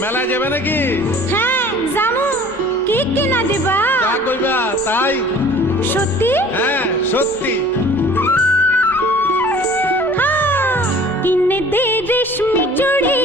মেলায় যাবে নাকি? হ্যাঁ জামু। কি কিনা দিবা? যা কইবা তাই। সত্যি? হ্যাঁ সত্যি। কিনে দে রেশমি চুড়ি